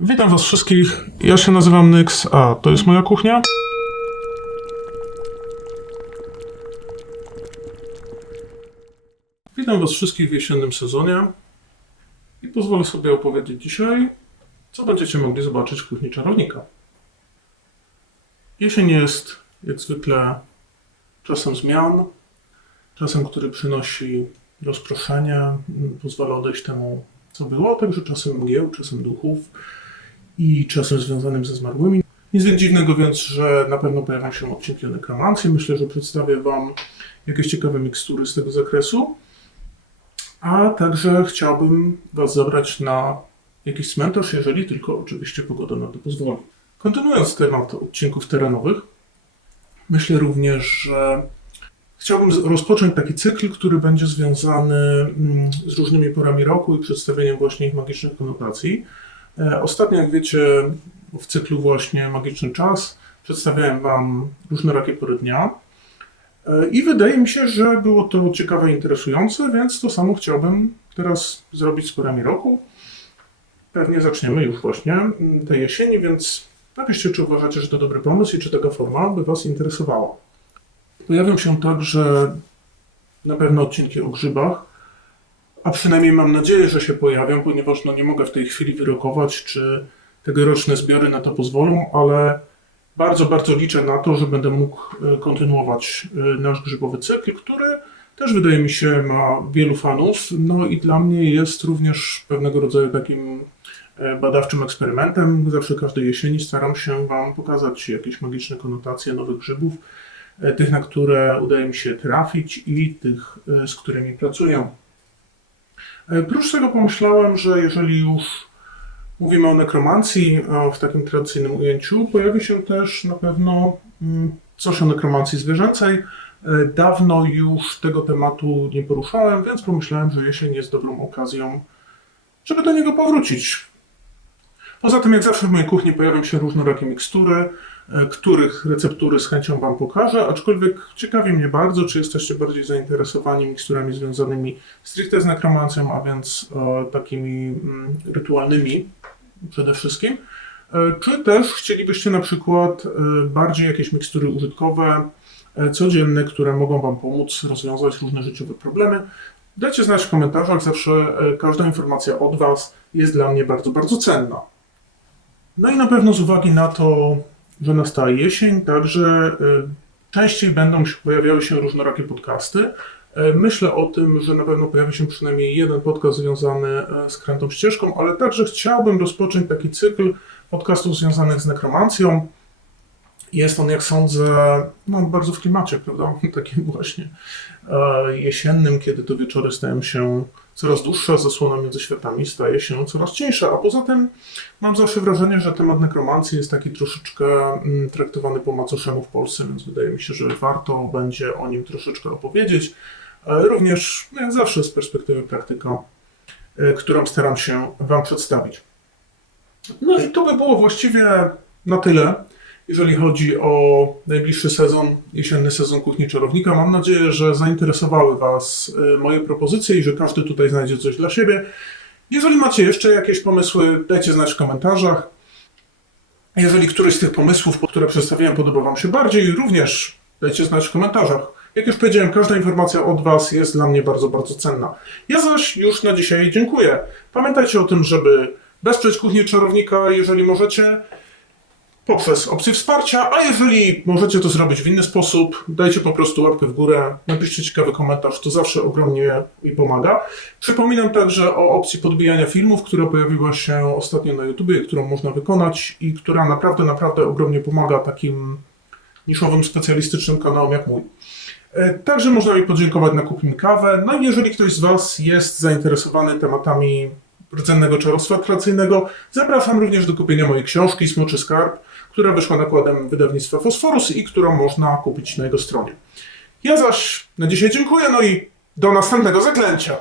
Witam Was wszystkich. Ja się nazywam Nyx, a to jest moja kuchnia. Witam Was wszystkich w jesiennym sezonie i pozwolę sobie opowiedzieć dzisiaj, co będziecie mogli zobaczyć w kuchni czarownika. Jesień jest, jak zwykle, czasem zmian, czasem, który przynosi rozproszenie, pozwala odejść temu, co było, także czasem mgieł, czasem duchów i czasem związanym ze zmarłymi. Nic dziwnego więc, że na pewno pojawią się odcinki o nekromancji. Myślę, że przedstawię Wam jakieś ciekawe mikstury z tego zakresu. A także chciałbym Was zabrać na jakiś cmentarz, jeżeli tylko oczywiście pogoda na to pozwoli. Kontynuując temat odcinków terenowych, myślę również, że chciałbym rozpocząć taki cykl, który będzie związany mm, z różnymi porami roku i przedstawieniem właśnie ich magicznych konotacji. E, Ostatnio, jak wiecie, w cyklu właśnie Magiczny Czas przedstawiałem Wam różnorakie pory dnia. E, I wydaje mi się, że było to ciekawe i interesujące, więc to samo chciałbym teraz zrobić z porami roku. Pewnie zaczniemy już właśnie tej jesieni, więc napiszcie, czy uważacie, że to dobry pomysł i czy taka forma by Was interesowała. Pojawią się także na pewno odcinki o grzybach, a przynajmniej mam nadzieję, że się pojawią, ponieważ no nie mogę w tej chwili wyrokować, czy tegoroczne zbiory na to pozwolą, ale bardzo, bardzo liczę na to, że będę mógł e, kontynuować e, nasz grzybowy cykl, który też wydaje mi się ma wielu fanów, no i dla mnie jest również pewnego rodzaju takim e, badawczym eksperymentem. Zawsze każdej jesieni staram się Wam pokazać jakieś magiczne konotacje nowych grzybów, tych, na które udaje mi się trafić i tych, z którymi pracuję. E, Prócz tego pomyślałem, że jeżeli już mówimy o nekromancji e, w takim tradycyjnym ujęciu, pojawi się też na pewno mm, coś o nekromancji zwierzęcej. E, Dawno już tego tematu nie poruszałem, więc pomyślałem, że jesień jest dobrą okazją, żeby do niego powrócić. Poza tym, jak zawsze w mojej kuchni pojawią się różnorakie mikstury, których receptury z chęcią Wam pokażę, aczkolwiek ciekawi mnie bardzo, czy jesteście bardziej zainteresowani miksturami związanymi stricte z nekromancją, a więc e, takimi mm, rytualnymi przede wszystkim, e, czy też chcielibyście na przykład e, bardziej jakieś mikstury użytkowe, e, codzienne, które mogą Wam pomóc rozwiązać różne życiowe problemy. Dajcie znać w komentarzach, zawsze e, każda informacja od Was jest dla mnie bardzo, bardzo cenna. No i na pewno z uwagi na to, że nastaje jesień, także y, częściej będą się pojawiały się różnorakie podcasty. E, Myślę o tym, że na pewno pojawi się przynajmniej jeden podcast związany e, z krętą ścieżką, ale także chciałbym rozpocząć taki cykl podcastów związanych z nekromancją. Jest on, jak sądzę, no, bardzo w klimacie, prawda? Takim właśnie e, jesiennym, kiedy to wieczory stają się coraz dłuższa, zasłona między światami staje się coraz cieńsza, a poza tym mam zawsze wrażenie, że temat nekromancji jest taki troszeczkę mm, traktowany po macoszemu w Polsce, więc wydaje mi się, że warto będzie o nim troszeczkę opowiedzieć. E, Również, no jak zawsze, z perspektywy praktyka, e, którą staram się Wam przedstawić. No i to by było właściwie na tyle, jeżeli chodzi o najbliższy sezon, jesienny sezon Kuchni Czarownika. Mam nadzieję, że zainteresowały Was e, moje propozycje i że każdy tutaj znajdzie coś dla siebie. Jeżeli macie jeszcze jakieś pomysły, dajcie znać w komentarzach. Jeżeli któryś z tych pomysłów, które przedstawiłem, podoba Wam się bardziej, również dajcie znać w komentarzach. Jak już powiedziałem, każda informacja od Was jest dla mnie bardzo, bardzo cenna. Ja zaś już na dzisiaj dziękuję. Pamiętajcie o tym, żeby wesprzeć Kuchnię Czarownika, jeżeli możecie, poprzez opcję wsparcia, a jeżeli możecie to zrobić w inny sposób, dajcie po prostu łapkę w górę, napiszcie ciekawy komentarz, to zawsze ogromnie mi pomaga. Przypominam także o opcji podbijania filmów, która pojawiła się ostatnio na YouTubie, którą można wykonać i która naprawdę, naprawdę ogromnie pomaga takim niszowym, specjalistycznym kanałom jak mój. E, Także można mi podziękować na Kup mi kawę. No i jeżeli ktoś z Was jest zainteresowany tematami rdzennego czarostwa tradycyjnego, zapraszam również do kupienia mojej książki Smoczy Skarb, która wyszła nakładem wydawnictwa Fosforus i którą można kupić na jego stronie. Ja zaś na dzisiaj dziękuję, no i do następnego zaklęcia.